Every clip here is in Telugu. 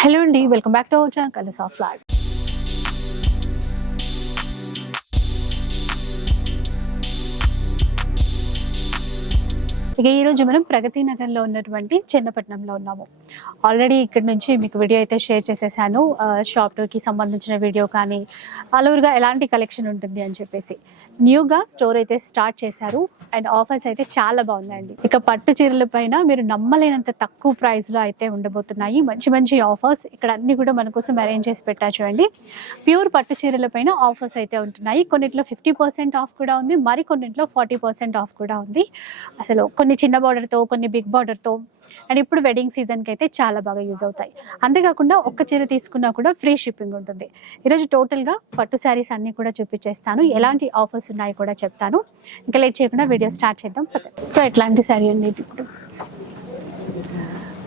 హలో అండి welcome back to our channel colours of life ఇక ఈరోజు మనం ప్రగతి నగర్లో ఉన్నటువంటి చెన్నపట్నంలో ఉన్నాము. ఆల్రెడీ ఇక్కడ నుంచి మీకు వీడియో అయితే షేర్ చేసేసాను. షాప్ టూర్కి సంబంధించిన వీడియో కానీ అలూరుగా ఎలాంటి కలెక్షన్ ఉంటుంది అని చెప్పేసి. న్యూగా స్టోర్ అయితే స్టార్ట్ చేశారు అండ్ ఆఫర్స్ అయితే చాలా బాగున్నాయండి. ఇక పట్టు చీరల పైన మీరు నమ్మలేనంత తక్కువ ప్రైస్లో అయితే ఉండబోతున్నాయి. మంచి మంచి ఆఫర్స్ ఇక్కడ అన్ని కూడా మన కోసం అరేంజ్ చేసి పెట్టా చూడండి. ప్యూర్ పట్టు చీరల పైన ఆఫర్స్ అయితే ఉంటున్నాయి. కొన్నిట్లో ఫిఫ్టీ పర్సెంట్ ఆఫ్ కూడా ఉంది. మరి కొన్నింటిలో ఫార్టీ పర్సెంట్ ఆఫ్ కూడా ఉంది. అసలు కొన్ని చిన్న బార్డర్తో కొన్ని బిగ్ బార్డర్తో అండ్ ఇప్పుడు వెడ్డింగ్ సీజన్కి అయితే చాలా బాగా యూజ్ అవుతాయి. అంతేకాకుండా ఒక్క చీర తీసుకున్నా కూడా ఫ్రీ షిప్పింగ్ ఉంటుంది. ఈరోజు టోటల్గా పట్టు శారీస్ అన్ని కూడా చూపించేస్తాను. ఎలాంటి ఆఫర్స్ ఉన్నాయో కూడా చెప్తాను. ఇంకా లేట్ చేయకుండా వీడియో స్టార్ట్ చేద్దాం. సో ఎట్లాంటి శారీ అండి ఇప్పుడు?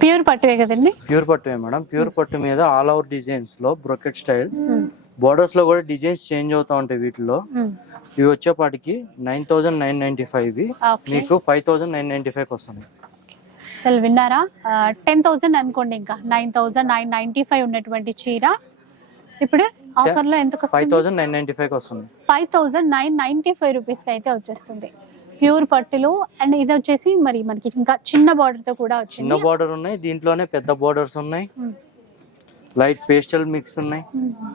ప్యూర్ పట్టువే కదండి? ప్యూర్ పట్టు మేడం. ప్యూర్ పట్టు మీద ఆల్ ఓవర్ డిజైన్స్లో బ్రొకెట్ స్టైల్ బోర్డర్స్లో కూడా డిజైన్స్ చేంజ్ అవుతా ఉంటాయి వీటిలో. ఇవి వచ్చేపాటికి nine thousand nine ninety five మీకు five thousand nine ninety five వస్తుంది అసలు విన్నారా? టెన్ థౌసండ్ అనుకోండి ఇంకా. Nine thousand nine ninety five ఉన్నటువంటి చీర. ఇప్పుడు ఆఫర్లో ఎంతకు five thousand nine ninety five వస్తుంది. Five thousand nine ninety five rupees అయితే వచ్చేస్తుంది. ప్యూర్ పట్టులో అండ్ ఇది వచ్చేసి మరి మనకి ఇంకా చిన్న బార్డర్తో కూడా చిన్న వచ్చింది బార్డర్ ఉన్నాయి దీంట్లోనే పెద్ద బార్డర్స్ ఉన్నాయి. లైట్ పేస్టల్ మిక్స్ ఉన్నాయి. మ్మ్.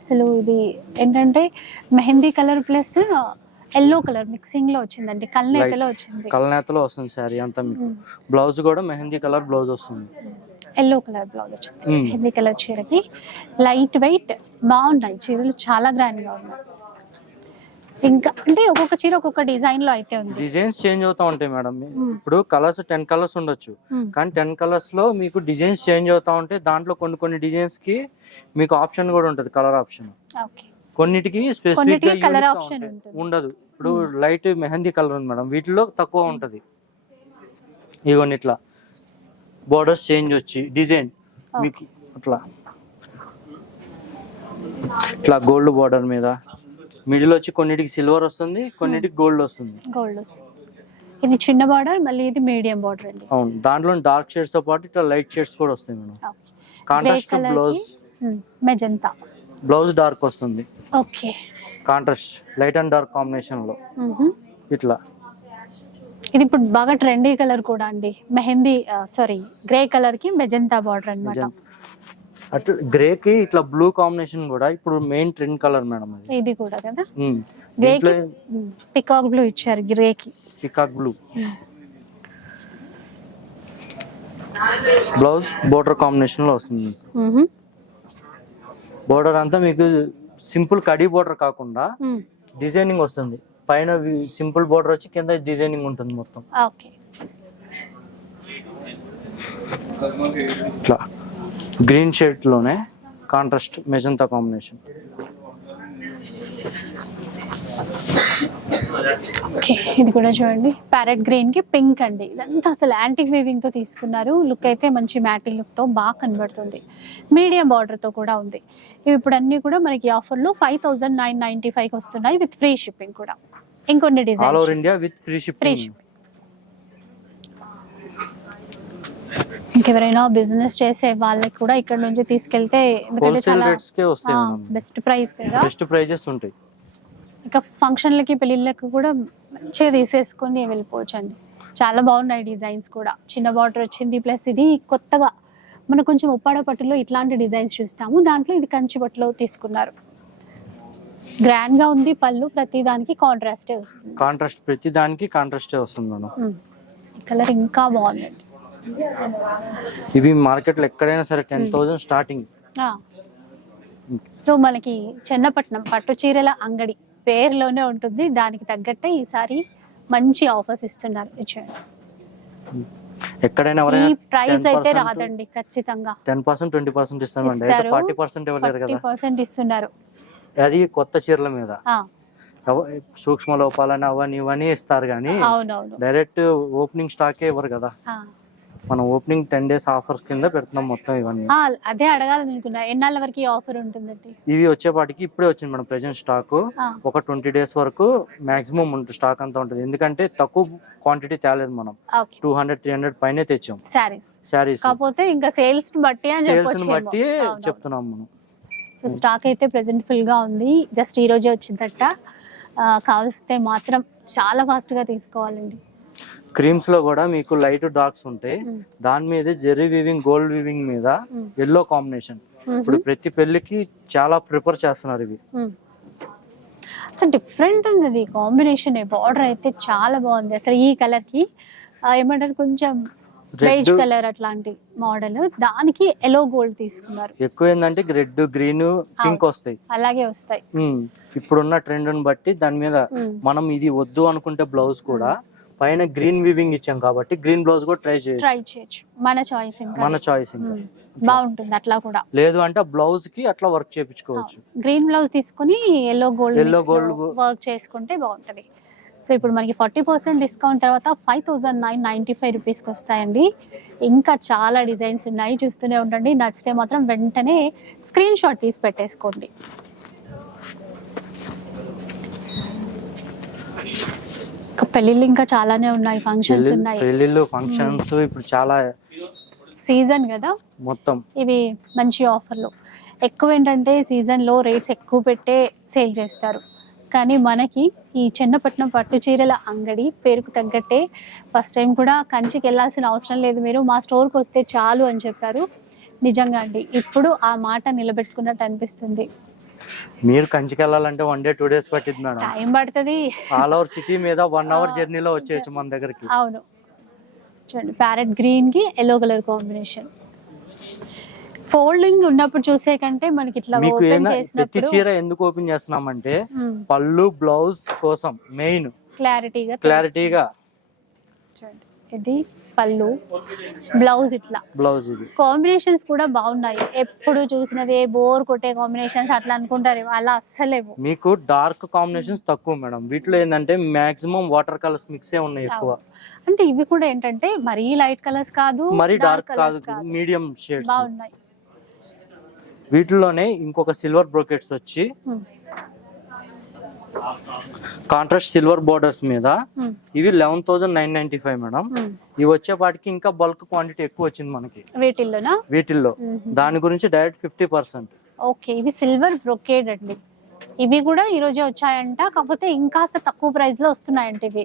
అసలు ఇది ఏంటంటే mehndi colour plus yellow colour మిక్సింగ్లో వచ్చిందండి కల్నేతలో వచ్చింది. కలనేతలో వస్తుంది శారీ అంతా మీకు. బ్లౌజ్ కూడా మెహందీ కలర్ బ్లౌజ్ వస్తుంది. ఎల్లో కలర్ బ్లౌజ్ వచ్చింది. మెహందీ కలర్ చీరకి. లైట్ వెయిట్ బాగున్నాయి చీరలు చాలా గ్రాండ్గా ఉన్నాయి. ఇంకా అంటే ఒక్కొక్క చీర ఒక్కొక్క డిజైన్లో అయితే ఉంది. డిజైన్స్ చేంజ్ అవుతా ఉంటాయి మేడం. ఇప్పుడు కలర్స్ టెన్ కలర్స్ ఉండొచ్చు. కానీ టెన్ కలర్స్లో మీకు డిజైన్స్ చేంజ్ అవుతా ఉంటాయి. దాంట్లో కొన్ని కొన్ని డిజైన్స్కి మీకు ఆప్షన్ కూడా ఉంటుంది కలర్ ఆప్షన్. ఓకే. కొన్నిటికి స్పెసిఫిక్ కొన్నిటికి. ఉంటుంది. ఉండదు. ఇప్పుడు లైట్ మెహందీ కలర్ ఉంది మేడం. వీటిలో తక్కువ ఉంటది. ఇవన్నీ ఇట్లా. బోర్డర్స్ చేంజ్ వచ్చి డిజైన్ మీకు అట్లా. ఇట్లా గోల్డ్ బోర్డర్ మీద. మిడిల్ వచ్చి కొన్నిటికి సిల్వర్ వస్తుంది కొన్నిటికి గోల్డ్ వస్తుంది. గోల్డ్ ఇది చిన్న బార్డర్ మళ్ళీ ఇది మీడియం బార్డర్ అండి. అవును. దాంట్లో డార్క్ షేడ్స్తో పాటు ఇట్లా లైట్ షేడ్స్ కూడా వస్తాయి madam. Contrast blouse magenta blouse dark వస్తుంది. Okay. Contrast light and dark కాంబినేషన్లో. ఇట్లా. ఇది ఇప్పుడు బాగా ట్రెండీ కలర్ కూడా అండి. మెహందీ సారీ గ్రే కలర్కి మెజంతా బార్డర్ అన్నమాట. అట్లా గ్రే కి ఇట్లా బ్లూ కాంబినేషన్ కూడా ఇప్పుడు మెయిన్ ట్రెండ్ కలర్ మేడం ఇది కూడా కదా. గ్రే కి పికాక్ బ్లూ ఇచ్చారు గ్రే కి. పికాక్ బ్లూ బ్లౌజ్ బోర్డర్ కాంబినేషన్లో వస్తుంది. బోర్డర్ అంతా మీకు సింపుల్ కడీ బోర్డర్ కాకుండా. డిజైనింగ్ వస్తుంది. పైన సింపుల్ బోర్డర్ వచ్చి కింద డిజైనింగ్ ఉంటుంది మొత్తం. ఓకే. ఇట్లా గ్రీన్ షేడ్లోనే కాంట్రాస్ట్ మెజంతా కాంబినేషన్ ఓకే ఇది కూడా చూడండి. ప్యారెట్ గ్రీన్కి పింక్ అండి. ఇదంతా అసలు యాంటిక్ వీవింగ్తో తీసుకున్నారు. లుక్ అయితే మంచి మ్యాటి లుక్తో బాగా కనబడుతుంది. మీడియం బార్డర్తో కూడా ఉంది. ఇవి ఇప్పుడు అన్ని కూడా మనకి ఆఫర్లో five thousand nine ninety five వస్తున్నాయి విత్ ఫ్రీ షిప్పింగ్ కూడా. ఇంకొన్ని all over design India with free free shipping shipping ఇంకెవరైనా బిజినెస్ చేసే వాళ్ళకి కూడా ఇక్కడ నుంచి తీసుకెళ్తే ఎందుకంటే చాలా బెస్ట్ ప్రైస్ కదా. బెస్ట్ ప్రైజెస్ ఉంటాయి. ఇక ఫంక్షన్లకి పెళ్ళిళ్ళకి కూడా మంచిగా తీసేసుకొని వెళ్ళిపోవచ్చు అండి చాలా బాగున్నాయి డిజైన్స్ కూడా. చిన్న బార్డర్ వచ్చింది ప్లస్ ఇది కొత్తగా మనం కొంచెం ఉప్పాడ పట్టులో ఇట్లాంటి డిజైన్స్ చూస్తాము. దాంట్లో ఇది కంచి పట్టులో తీసుకున్నారు. గ్రాండ్గా ఉంది పళ్ళు ప్రతి దానికి కాంట్రాస్టే వస్తుంది. కాంట్రాస్ట్ ప్రతి దానికి కాంట్రాస్టే వస్తుంది మేడం. కలర్ ఇంకా బాగుందండి. ఇవి మార్కెట్లో ఎక్కడైనా సరే టెన్ థౌసండ్ స్టార్టింగ్. సో మనకి చెన్నపట్నం పట్టు చీరల అంగడి. పేరులోనే ఉంటుంది. దానికి తగ్గట్టే ఈసారి మంచి ఆఫర్స్ ఇస్తున్నారు ఇది చూడండి. ఎక్కడైనా ఈ ఎవరైనా ప్రైస్ అయితే రాదండి ఖచ్చితంగా. టెన్ పర్సెంట్ ట్వంటీ పర్సెంట్ ఇస్తామండి. ఫార్టీ పర్సెంట్ ఇవ్వలేరు కదా. పర్సెంట్ ఇస్తున్నారు. అది కొత్త చీరల మీద. సూక్ష్మ లోపాలని అవని ఇవని ఇస్తారు కానీ డైరెక్ట్ ఓపెనింగ్ స్టాకే ఇవ్వరు కదా. మనం ఓపెనింగ్ టెన్ డేస్ ఆఫర్స్ కింద పెడుతున్నాం మొత్తం ఇవన్నీ. ఆ, అదే అడగాలనుకున్నా. ఎన్నాళ్ళ వరకు ఈ ఆఫర్ ఉంటుందండి? ఇవి వచ్చేపాటికి ఇప్పుడే వచ్చింది మేడం ప్రెజెంట్ స్టాక్ ఆ, ఒక ట్వంటీ డేస్ వరకు మాక్సిమం ఉంటుంది స్టాక్ అంతా ఉంటుంది. ఎందుకంటే తక్కువ క్వాంటిటీ తేలేదు మనం. Okay. Two hundred three hundred పైనే తెచ్చాం. శారీస్ శారీస్ కాకపోతే ఇంకా సేల్స్ బట్టి అని సేల్స్ బట్టి చెప్తున్నాం మనం. సో స్టాక్ అయితే ప్రెసెంట్ ఫుల్గా ఉంది. జస్ట్ ఈ రోజే వచ్చిందట. ఆ, కావలిస్తే మాత్రం చాలా ఫాస్ట్గా తీసుకోవాలండి. క్రీమ్స్లో కూడా మీకు లైట్ డార్క్స్ ఉంటాయి. దాని మీద జెర్రీ వీవింగ్ గోల్డ్ వీవింగ్ మీద. ఎల్లో కాంబినేషన్ ఇప్పుడు ప్రతి పెళ్ళికి చాలా ప్రిఫర్ చేస్తున్నారు ఇవి. డిఫరెంట్ ఉంది అది కాంబినేషన్ బార్డర్ అయితే చాలా బాగుంది. అసలు ఈ కలర్కి ఏమంటారు కొంచెం బేజ్. కలర్ అట్లాంటి మోడల్ దానికి ఎల్లో గోల్డ్ తీసుకున్నారు. ఎక్కువ ఏంటంటే రెడ్ గ్రీన్ పింక్ వస్తాయి. అలాగే వస్తాయి. ఇప్పుడున్న ట్రెండ్ బట్టి దాని మీద. మనం ఇది వద్దు అనుకుంటే బ్లౌజ్ కూడా పైన గ్రీన్ వీవింగ్ ఇచ్చాం కాబట్టి గ్రీన్ బ్లౌజ్ కూడా ట్రై చేయొచ్చు. ట్రై చేయొచ్చు. మన చాయిస్ ఇంకా. మన చాయిస్ ఇంకా. బాగుంటుంది అట్లా కూడా. లేదు అంటే బ్లౌజ్కి అట్లా వర్క్ చేపించుకోవచ్చు గ్రీన్ బ్లౌజ్ తీసుకుని yellow gold Yellow gold go- work చేసుకుంటే బాగుంటది. సో ఇప్పుడు మనకి ఫార్టీ పర్సెంట్ డిస్కౌంట్ తర్వాత five thousand nine ninety five రూపీస్కి వస్తాయండి. ఇంకా చాలా డిజైన్స్ ఉన్నాయి. చూస్తూనే ఉండండి. నచ్చితే మాత్రం వెంటనే స్క్రీన్ షాట్ తీసి పెట్టేసుకోండి. ఇంకా పెళ్ళిళ్ళు ఇంకా చాలానే ఉన్నాయి ఫంక్షన్స్ ఉన్నాయి. పెళ్ళిళ్ళు ఫంక్షన్స్ ఇప్పుడు చాలా సీజన్ కదా? మొత్తం. ఇవి మంచి ఆఫర్లు ఎక్కువ ఏంటంటే సీజన్లో రేట్స్ ఎక్కువ పెట్టే సేల్ చేస్తారు. కానీ మనకి ఈ చిన్నపట్నం పట్టు చీరల అంగడి పేరుకు తగ్గట్టే ఫస్ట్ టైం కూడా కంచికి వెళ్ళాల్సిన అవసరం లేదు మీరు. మా స్టోర్కి వస్తే చాలు అని చెప్పారు. నిజంగా అండి. ఇప్పుడు ఆ మాట నిలబెట్టుకున్నట్టు అనిపిస్తుంది. మీరు కంచికి వెళ్ళాలంటే వన్ డే టూ డేస్ పట్టింది మేడం. టైం పడుతుంది. ఆల్ ఓవర్ సిటీ మీద వన్ అవర్ జర్నీలో వచ్చేయచ్చు మన దగ్గరికి. అవును. చూడండి ప్యారెట్ గ్రీన్కి ఎల్లో కలర్ కాంబినేషన్ ఫోల్డింగ్ ఉన్నప్పుడు చూసే కంటే మనకి ఇట్లా మీకు ఓపెన్ ప్రతి చేసినప్పుడు చీర ఎందుకు ఓపెన్ చేస్తున్నామంటే పళ్ళు బ్లౌజ్ కోసం మెయిన్ క్లారిటీగా క్లారిటీగా చూడండి. ఇది పళ్ళు బ్లౌజ్ ఇట్లా. బ్లౌజ్ ఇది. కాంబినేషన్స్ కూడా బాగున్నాయి. ఎప్పుడు చూసినవే బోర్ కొట్టే కాంబినేషన్స్ అట్లా అనుకుంటారు. అలా అస్సలేవు మీకు డార్క్ కాంబినేషన్స్ తక్కువ మేడం. వీటిలో ఏంటంటే మాక్సిమం వాటర్ కలర్స్ మిక్స్ ఏ ఉన్నాయి ఎక్కువ. అంటే ఇవి కూడా ఏంటంటే మరీ లైట్ కలర్స్ కాదు మరీ డార్క్ కాదు మీడియం షేడ్స్. బాగున్నాయి. వీటిలోనే ఇంకొక సిల్వర్ బ్రోకెట్స్ వచ్చి. కాంట్రాస్ట్ సిల్వర్ బోర్డర్స్ మీద. ఇవి eleven thousand nine ninety five madam. ఇవి వచ్చేపాటికి ఇంకా బల్క్ క్వాంటిటీ ఎక్కువ వచ్చింది మనకి. వీటిల్లోనా? వీటిల్లో. Mhm. దాని గురించి డైరెక్ట్ ఫిఫ్టీ పర్సెంట్. ఓకే ఇవి సిల్వర్ బ్రొకేడ్ అండి. ఇవి కూడా ఈ రోజే వచ్చాయంట కాకపోతే ఇంకాస్త తక్కువ ప్రైస్లో వస్తున్నాయంట ఇవి.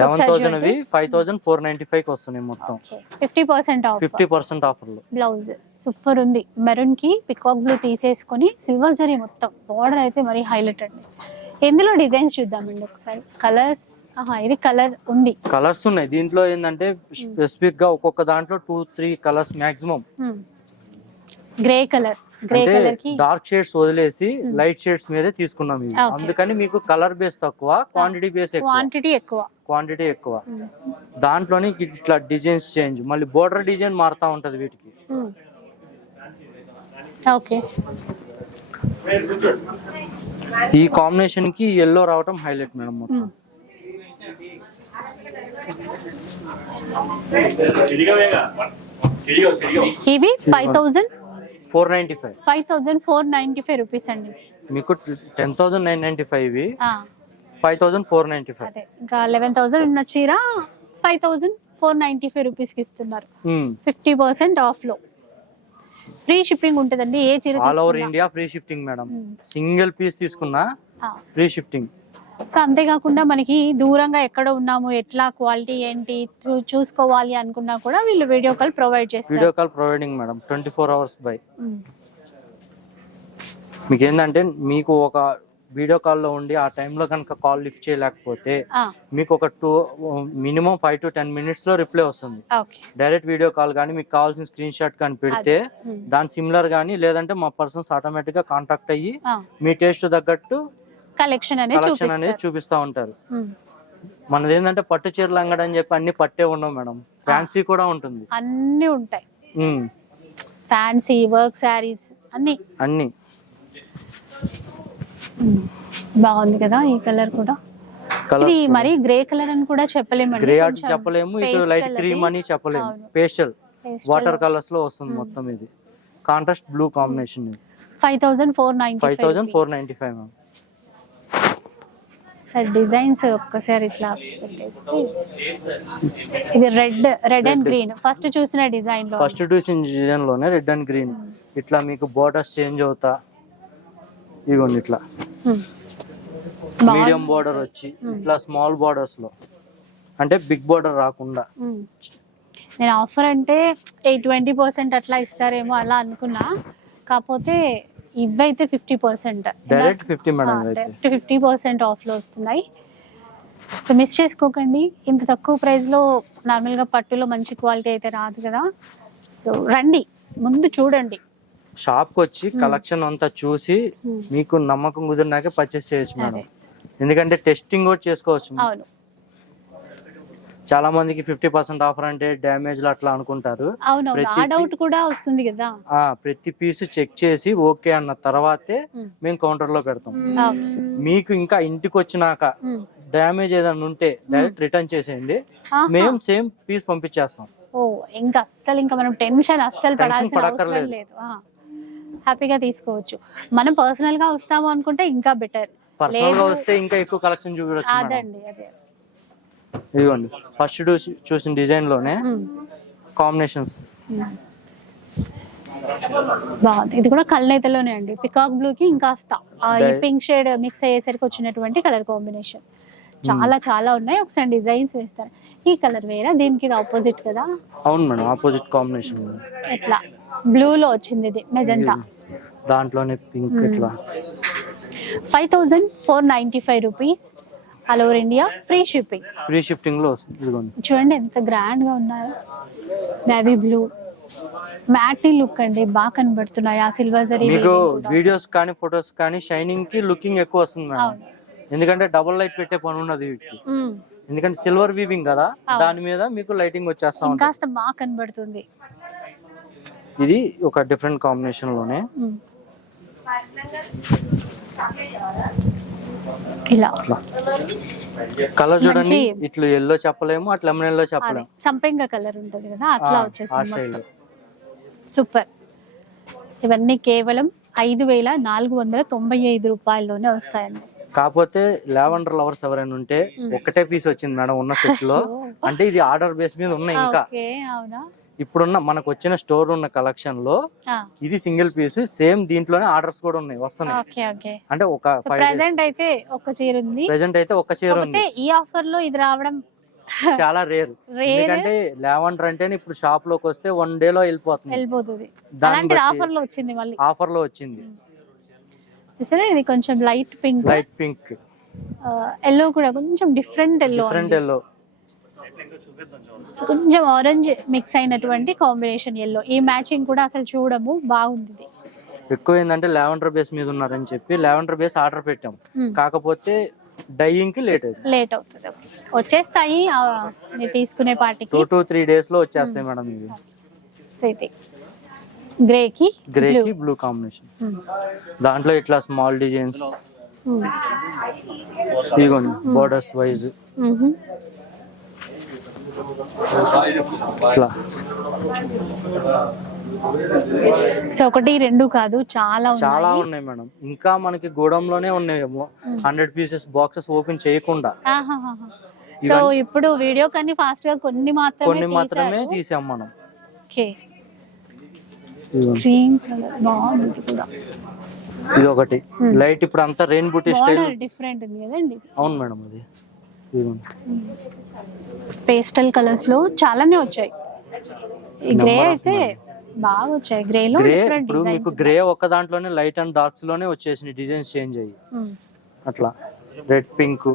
Eleven thousand. అవి five thousand four ninety five వస్తున్నాయి మొత్తం. Fifty percent off fifty percent ఆఫర్లు. బ్లౌజ్ సూపర్ ఉంది. మెరూన్కి పికాక్ బ్లూ తీసేసుకొని సిల్వర్ జరీ మొత్తం. బార్డర్ అయితే మరి హైలైట్ అండి. ఇందులో డిజైన్స్ చూద్దామండి ఒకసారి. కలర్స్ ఇది కలర్ ఉంది. కలర్స్ ఉన్నాయి. దీంట్లో ఏంటంటే స్పెసిఫిక్గా ఒక్కొక్క దాంట్లో two three colours maximum grey colour grey అంటే కలర్కి డార్క్ షేడ్స్ వదిలేసి లైట్ షేడ్స్ మీదే తీసుకున్నాం ఇవి. అందుకని మీకు కలర్ బేస్ తక్కువ క్వాంటిటీ బేస్ ఎక్కువ. క్వాంటిటీ ఎక్కువ. క్వాంటిటీ ఎక్కువ. దాంట్లోనే ఇట్లా డిజైన్స్ చేంజ్ మళ్ళీ బోర్డర్ డిజైన్ మారుతా ఉంటది వీటికి. ఓకే ఈ కాంబినేషన్కి ఎల్లో రావటం హైలైట్ మేడం మొత్తం. ఇవి five thousand four ninety five five thousand four ninety five rupees అండి. మీకు ten thousand nine ninety five ఇవి five thousand four ninety five ఇంకా లెవెన్ థౌజండ్ ఉన్న చీర five thousand four ninety five రూపీస్కి ఇస్తున్నారు. ఫిఫ్టీ పర్సెంట్ ఆఫ్లో ఫ్రీ షిప్పింగ్ ఉంటుందండి. ఏ చీర all over. India free shifting madam. Single piece తీసుకున్నా ఫ్రీ షిఫ్టింగ్ సో అంతేకాకుండా మనకి దూరంగా ఎక్కడ ఉన్నాము ఎట్లా క్వాలిటీ ఏంటి చూసుకోవాలి అనుకున్నా కూడా వీళ్ళు వీడియో కాల్ ప్రొవైడ్ వీడియో చేస్తారు. Call providing madam twenty four hours by మీకు ఏంటంటే మీకు ఒక వీడియో కాల్లో ఉండి ఆ టైంలో కనుక కాల్ లిఫ్ట్ చేయలేకపోతే మీకు ఒక two minimum five to ten మినిట్స్లో రిప్లై వస్తుంది. డైరెక్ట్ వీడియో కాల్ కానీ మీకు కావాల్సిన స్క్రీన్ షాట్ కానీ పెడితే దాని సిమిలర్ కానీ లేదంటే మా పర్సన్స్ ఆటోమేటిక్గా కాంటాక్ట్ అయ్యి మీ టేస్ట్ తగ్గట్టు కలెక్షన్ అనేది కలెక్షన్ అనేది చూపిస్తారు చూపిస్తా ఉంటారు. మనది ఏంటంటే పట్టు చీరలు అంగడి అని చెప్పి అన్ని పట్టే ఉండవు మేడం. ఫ్యాన్సీ కూడా ఉంటుంది. అన్నీ ఉంటాయి. ఫ్యాన్సీ వర్క్ శారీస్ అన్నీ. అన్ని. బాగుంది కదా ఈ కలర్ కూడా. ఇది మరి గ్రే కలర్ అని కూడా చెప్పలేమండి. గ్రే కొంచెం చెప్పలేము. ఇటు pastel లైట్. క్రీమ్ అని చెప్పలేము. పేస్టల్ వాటర్ కలర్స్లో వస్తుంది మొత్తం ఇది. Contrast blue combination five thousand four ninety five thousand four ninety five ma'am sir designs ఒక్కసారి ఇట్లా పెట్టేస్తే. ఇది red red and green. First చూసిన డిజైన్లో ఫస్ట్ చూసిన డిజైన్లోనే రెడ్ అండ్ గ్రీన్. ఇట్లా మీకు బోర్డర్స్ చేంజ్ అవుతా. ఇదిగోండి ఇట్లా. Hmm. మీడియం బోర్డర్ వచ్చి ఇట్లా స్మాల్ బోర్డర్స్లో. అంటే బిగ్ బోర్డర్ రాకుండా. Hmm. నేను ఆఫర్ అంటే ఎయిట్ ట్వంటీ పర్సెంట్ అట్లా ఇస్తారేమో అలా అనుకున్నా. కాకపోతే ఇవైతే fifty percent direct fifty madam అయితే. ఫిఫ్టీ పర్సెంట్ ఆఫ్లో వస్తున్నాయి. సో మిస్ చేసుకోకండి. ఇంత తక్కువ ప్రైస్లో నార్మల్గా పట్టులో మంచి క్వాలిటీ అయితే రాదు కదా. సో రండి. ముందు చూడండి. షాప్కి వచ్చి కలెక్షన్ అంతా చూసి. మీకు నమ్మకం కుదిరినాకే పర్చేస్ చేయొచ్చు మేడం. ఎందుకంటే టెస్టింగ్ కూడా చేసుకోవచ్చు అవును చాలా మందికి ఫిఫ్టీ పర్సెంట్ ఆఫర్ అంటే డ్యామేజ్ అట్లా అనుకుంటారు డౌట్ కూడా వస్తుంది కదా ప్రతి పీస్ చెక్ చేసి ఓకే అన్న తర్వాతే. మేము కౌంటర్లో పెడతాం మీకు ఇంకా ఇంటికి వచ్చినాక. డ్యామేజ్ ఏదైనా ఉంటే డైరెక్ట్ రిటర్న్ చేసేయండి. మేము సేమ్ పీస్ పంపించేస్తాం ఇంకా అస్సలు ఇంకా మనం టెన్షన్ అస్సలు పడాల్సిన అవసరం. లేదు. హ్యాపీగా తీసుకోవచ్చు. మనం పర్సనల్గా వస్తాము అనుకుంటే ఇంకా బెటర్ పర్సనల్గా వస్తే ఇంకా ఎక్కువ కలెక్షన్ చూపించచ్చు మేడం. అదండి అదే. ఇదిగోండి ఫస్ట్ చూసిన డిజైన్లోనే Hmm. కాంబినేషన్స్ బాగుంది ఇది కూడా కల్నేతలోనే అండి. పికాక్ బ్లూ కి ఇంకా ఈ పింక్ షేడ్ మిక్స్ అయ్యేసరికి వచ్చినటువంటి కలర్ కాంబినేషన్ చాలా చాలా ఉన్నాయి. ఒకసారి డిజైన్స్ వేస్తారు? ఈ కలర్ వేరా? దీనికి ఇది ఆపోజిట్ కదా? అవును మేడం ఆపోజిట్ కాంబినేషన్ ఎట్లా? బ్లూ లో వచ్చింది ఇది మెజంతా దాంట్లోనే పింక్ ఇట్లా. Five thousand four ninety five rupees. All over India free shipping free షిఫ్టింగ్లో వస్తుంది ఇదిగోండి. చూడండి ఎంత గ్రాండ్గా ఉన్నాయో. నేవీ బ్లూ మ్యాటీ లుక్ అండి బాగా కనబడుతున్నాయి. ఆ సిల్వర్ జరీ మీకు వీడియోస్ కానీ ఫొటోస్ కానీ షైనింగ్కి లుకింగ్ ఎక్కువ వస్తుంది మేడం. ఎందుకంటే డబుల్ లైట్ పెట్టే పని ఉన్నది వీటికి. ఎందుకంటే సిల్వర్ వీవింగ్ కదా. దాని మీద మీకు లైటింగ్ వచ్చేస్తా ఉంటుంది. ఇంకాస్త బాగా కనబడుతుంది. ఇది ఒక డిఫరెంట్ కాంబినేషన్లోనే. ఇలా. కలర్ చూడండి. ఇట్లా ఎల్లో చెప్పలేము అట్లా లెమన్ ఎల్లో చెప్పలేము. సంపెంగ కలర్ ఉంటుంది కదా అట్లా వచ్చేసింది సూపర్. ఇవన్నీ కేవలం ఐదు వేల నాలుగు వందల తొంభై ఐదు రూపాయల్లోనే వస్తాయండి. కాకపోతే లావెండర్ లవర్స్ ఎవరైనా ఉంటే ఒకటే పీస్ వచ్చింది మేడం ఉన్న సెట్లో. అంటే ఇది ఆర్డర్ బేస్ మీద ఉన్నాయి ఇంకా. ఇప్పుడున్న మనకు వచ్చిన స్టోర్ ఉన్న కలెక్షన్లో ఇది సింగిల్ పీస్ సేమ్ దీంట్లోనే ఆర్డర్స్ కూడా ఉన్నాయి వస్తున్నాయి. అంటే ఒక ప్రెసెంట్ అయితే ఒక చీర ఉంది. ప్రెసెంట్ అయితే ఒక చీర ఉంది. ఈ ఆఫర్లో ఇది రావడం చాలా రేర్ ఎందుకంటే లావెండర్ అంటేనే ఇప్పుడు షాప్లోకి వస్తే వన్ డే లో వెళ్ళిపోతుంది. వెళ్ళిపోతుంది. బట్టి ఆఫర్లో వచ్చింది మళ్ళీ. ఆఫర్లో వచ్చింది చూసారా ఇది కొంచెం light pink light pink yellow కూడా కొంచెం డిఫరెంట్ ఎల్లో డిఫరెంట్ ఎల్లో కొంచెం ఆరెంజ్ మిక్స్ అయినటువంటి కాంబినేషన్ ఎల్లో ఈ మ్యాచింగ్ కూడా అసలు చూడము బాగుంది. ఎక్కువ ఏంటంటే లావెండర్ బేస్ మీద ఉన్నారని చెప్పి లావెండర్ బేస్ ఆర్డర్ పెట్టాం Hmm. కాకపోతే డైయింగ్కి లేట్ అయింది లేట్ అవుతుంది వచ్చేస్తాయి మీరు తీసుకునే పాటికి టూ టు త్రీ డేస్లో వచ్చేస్తాయి మేడం ఇవి ఇది గ్రే కి గ్రే. కి బ్లూ కాంబినేషన్ Hmm. దాంట్లో ఇట్లా స్మాల్ డిజైన్స్ Hmm. ఇదిగోండి బోర్డర్స్ వైజ్. ఇట్లా. సో ఒకటి రెండు కాదు చాలా చాలా ఉన్నాయి మేడం. ఇంకా మనకి గోడంలోనే ఉన్నాయేమో హండ్రెడ్ పీసెస్ బాక్సెస్ ఓపెన్ చేయకుండా. సో ఇప్పుడు వీడియో కానీ ఫాస్ట్గా కొన్ని మాత్రమే కొన్ని మాత్రమే. తీసాం మనం. ఓకే. ఇదిగోండి. క్రీమ్ కలర్ బాగుంది ఇది కూడా. ఇది ఒకటి లైట్ ఇప్పుడు అంతా రెయిన్ బూటీ స్టైల్ డిఫరెంట్ ఉంది కదండి అవును మేడం అది. పేస్టల్ కలర్స్లో చాలానే వచ్చాయి. ఈ గ్రే అయితే బాగా వచ్చాయి. గ్రే లో గ్రే ఇప్పుడు మీకు గ్రే ఒక్క దాంట్లోనే లైట్ అండ్ డార్క్స్లోనే వచ్చేసింది డిజైన్స్ చేంజ్ అయ్యి. అట్లా. Red pink.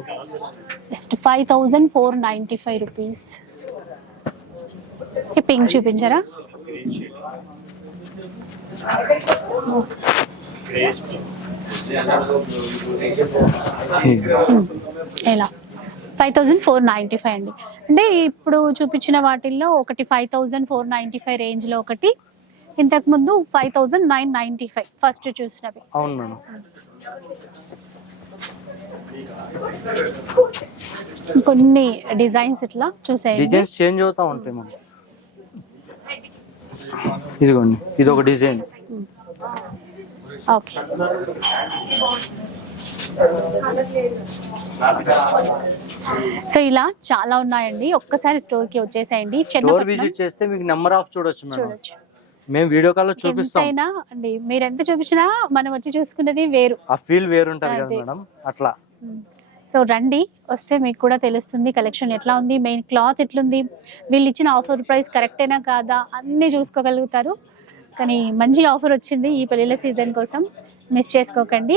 Just five thousand four ninety five rupees. ఈ పింక్ చూపించారా? ఎలా? Five thousand four ninety five అండి. అంటే ఇప్పుడు చూపించిన వాటిల్లో ఒకటి five thousand four ninety five రేంజ్లో ఒకటి ఇంతకు ముందు five thousand nine ninety five first చూసినవి. అవును మేడం. కొన్ని డిజైన్స్ ఇట్లా చూసేయండి. డిజైన్స్ చేంజ్ అవుతా ఉంటాయి మనం ఇదిగోండి. ఇది ఒక డిజైన్. ఓకే. సో ఇలా చాలా ఉన్నాయండి. ఒక్కసారి స్టోర్కి వచ్చేసేయండి. స్టోర్ విజిట్ చేస్తే మీకు నెంబర్ ఆఫ్ చూడొచ్చు మేము వీడియో కాల్లో చూపిస్తాం. అండి మీరు ఎంత చూపించినా మనం వచ్చి చూసుకునేది వేరు. ఆ ఫీల్ వేరుంటది కదా అదే. మేడం. అట్లా. సో రండి వస్తే మీకు కూడా తెలుస్తుంది కలెక్షన్ ఎట్లా ఉంది మెయిన్ క్లాత్ ఎట్లుంది వీళ్ళు ఇచ్చిన ఆఫర్ ప్రైస్ కరెక్టేనా కాదా అన్నీ చూసుకోగలుగుతారు. కానీ మంచి ఆఫర్ వచ్చింది ఈ పెళ్ళిళ్ళ సీజన్ కోసం. మిస్ చేసుకోకండి.